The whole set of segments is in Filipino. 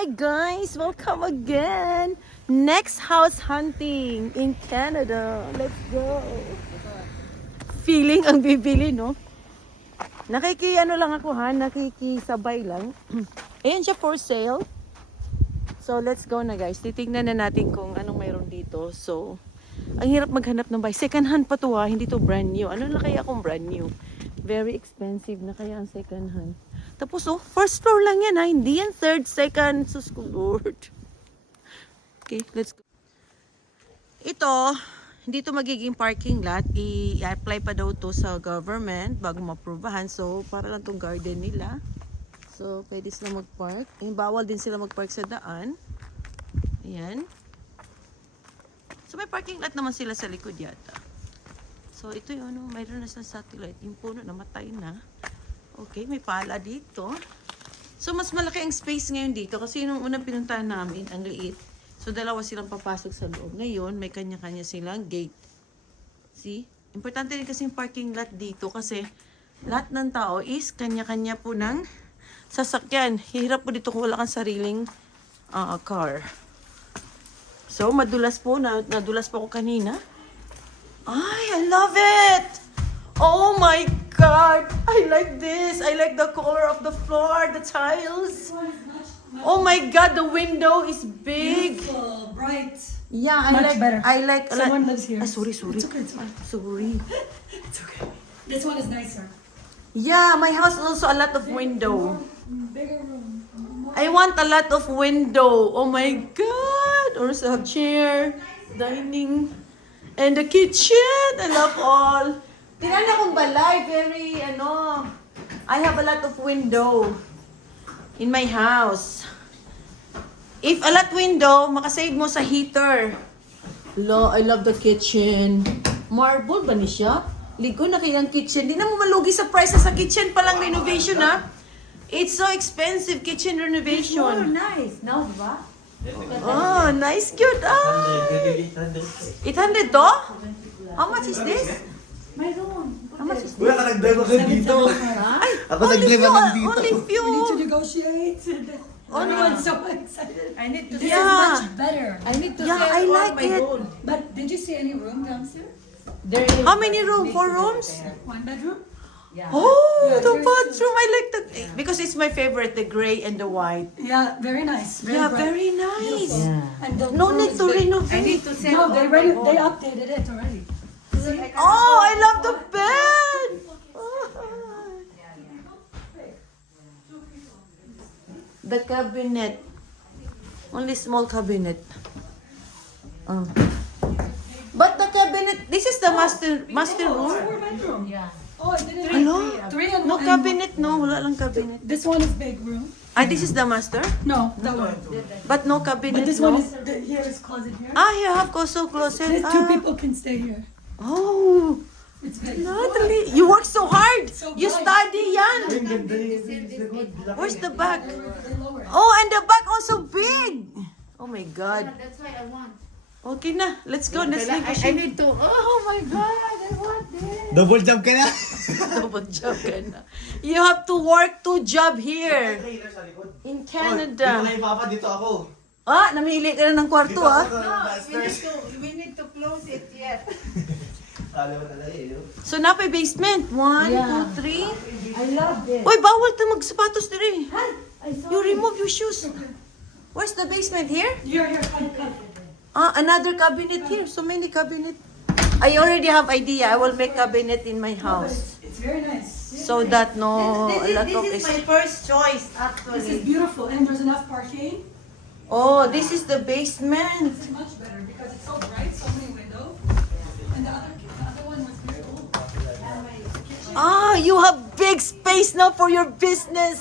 Hi guys, welcome again. Next house hunting in Canada. Let's go. Feeling ang bibili, no? Ano lang ako ha, nakikisabay lang. Ayan siya for sale. So let's go na guys. Titingnan na natin kung anong mayroon dito. So, ang hirap maghanap ng bahay. Second hand pa to ha, hindi to brand new. Ano na kaya kung brand new? Very expensive na kaya ang second hand. Tapos first floor lang yan ha, hindi yan third, second, sus ko Lord. Okay, let's go. Ito, hindi to magiging parking lot. I-apply pa daw to sa government bago ma-approvehan. So, para lang tong garden nila. So, pwede sila mag-park. Bawal din sila mag-park sa daan. Ayan. So, may parking lot naman sila sa likod yata. So, ito yung mayroon na sa satellite. Yung puno namatay na. Okay, may pala dito. So, mas malaki ang space ngayon dito. Kasi yung unang pinuntahan namin, ang liit. So, dalawa silang papasok sa loob. Ngayon, may kanya-kanya silang gate. See? Importante rin kasi yung parking lot dito. Kasi lahat ng tao is kanya-kanya po ng sasakyan. Hirap po dito kung wala kang sariling car. So, madulas po. Nadulas po ako kanina. Ay, I love it! Oh my God! I like this. I like the color of the floor, the tiles. Oh my God, the window is big. Beautiful, bright. Yeah, Much better. I like. Someone lives here. Sorry. It's okay, it's fine. Sorry. It's okay. This one is nicer. Yeah, my house also a lot of window. Bigger room. I want a lot of window. Oh my God! Also have chair, dining, and the kitchen. I love all. Tingnan akong balay, very I have a lot of window in my house. If a lot window, makasave mo sa heater. I love the kitchen. Marble ba ni siya? Ligo na kayang kitchen. Di na mo malugi sa price sa kitchen pa lang renovation ha. It's so expensive, kitchen Oh, renovation. nice. Now, ba? Oh, nice, cute. 800 to? How much is this? Mayroon. How much is this? Wala ka nag-drive ako dito. Ay, Ako nag-drive ako dito. only few. We need to negotiate. Everyone's so excited. I need to This Yeah. is much better. I need to Yeah, sell I all like my it. gold. But did you see any room downstairs? There is How many room? 4 rooms? One bedroom? Yeah. Oh, the bathroom. I like the because it's my favorite, the gray and the white. Yeah, very nice. Very Yeah, bright. very nice. And the No room need is to big. renovate. I need to sell No, all they my they gold. updated it already. Oh, I love the bed. The cabinet. Only small cabinet. Oh. But the cabinet, this is the master room. 4 bedroom. Yeah. Oh, I didn't. Hello? 3 and No and- cabinet, no. Wala lang cabinet. This one is big room. This is the master? No, that one. But no cabinet, But this no? one is here is closet here. You have also closet. Two people can stay here. Oh, It's big. Natalie, you work so hard. So You bright. study yan. Ang ganda yung Where's the back? They lower. Oh, and the back also big. Oh my God. That's why I want. Okay na, let's go. Let's I negotiate. need to. Oh my God! I want this. Double jump ka na. Double job ka na. You have to work 2 job here in Dito Canada. na yung papa, dito ako. Namili ka na ng kwarto Dito ako ah. sa We need to close it yet. Kala mo talaga eh. So na pa basement. 1, 2, 3. I love this. Uy, bawal to magsapatos dire. I saw You remove your shoes. Where's the basement here? Here, come. Another cabinet here. So many cabinet. I already have idea. I will make cabinet in my house. It's very nice. So that no a lot of This is my first choice This is actually. beautiful, and there's enough parking. Oh, this is the basement. It's much better because it's so bright, so many windows. And the other one was very old. You have big space now for your business.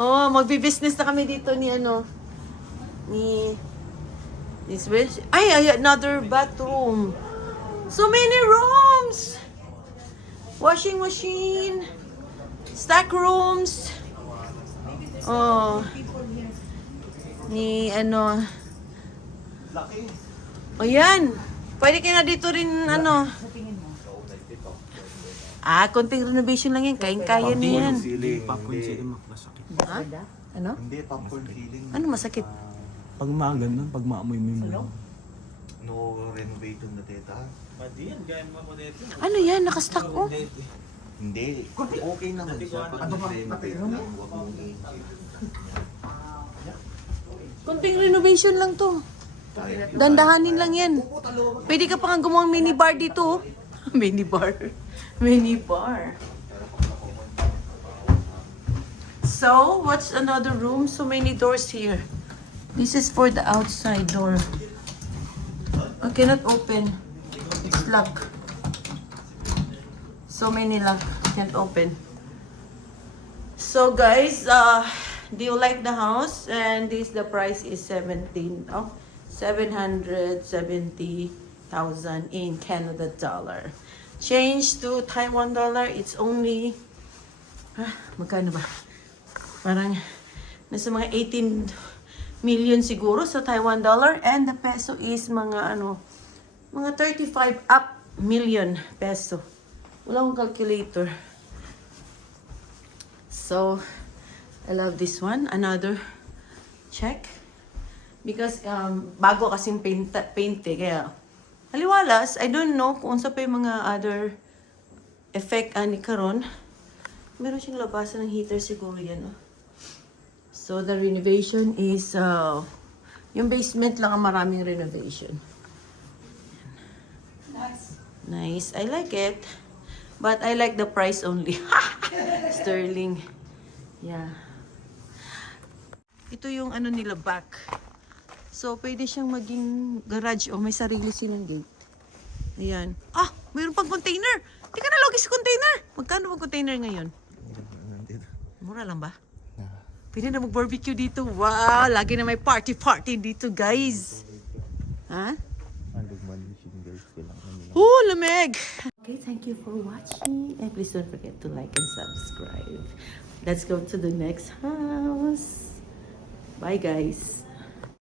Magbi-business na kami dito ni this way. Another bathroom. So many rooms. Washing machine. Stack rooms. Laki. Yan. Pwede ka na dito rin konting renovation lang yan. Kayang-kaya na yan. Sili. Popcorn sili. Ha? Ano? Hindi, popcorn feeling. Ano masakit? Pag mga ganun, pag maamoy mo yung Ano? No renovate na teta. Ano yan? Nakastock ko? Hindi. Okay naman siya. Pag renovate lang, huwag mong Konting renovation lang to. Dandahanin lang yan. Pwede ka pa nga gumawang minibar dito. oh. Minibar. Minibar. So, what's another room? So many doors here. This is for the outside door. I cannot open. It's locked. So many lock. Can't open. So guys, do you like the house? And the price is 770,000 in Canada dollar. Change to Taiwan dollar, it's only magkano ba? Parang nasa mga 18 million siguro sa Taiwan dollar, and the peso is mga mga 35 up million peso. Wala akong calculator. So, I love this one. Another check. Because bago kasing paint eh, kaya haliwalas. I don't know kung sa pa yung mga other effect ani karon. Meron siyang labasan ng heater siguro yan. Oh. So, the renovation is yung basement lang ang maraming renovation. Nice. Nice. I like it. But I like the price only. Sterling. Yeah. Ito yung nila back. So, pwede siyang maging garage o may sarili silang gate. Ayan. Ah! Mayroon pang container! Di ka nalogay sa container! Magkano ang container ngayon? Mura lang ba? Pwede na mag-barbecue dito. Wow! Lagi na may party-party dito, guys. Ha? Oh, lamig! Okay, thank you for watching. And please don't forget to like and subscribe. Let's go to the next house. Bye, guys.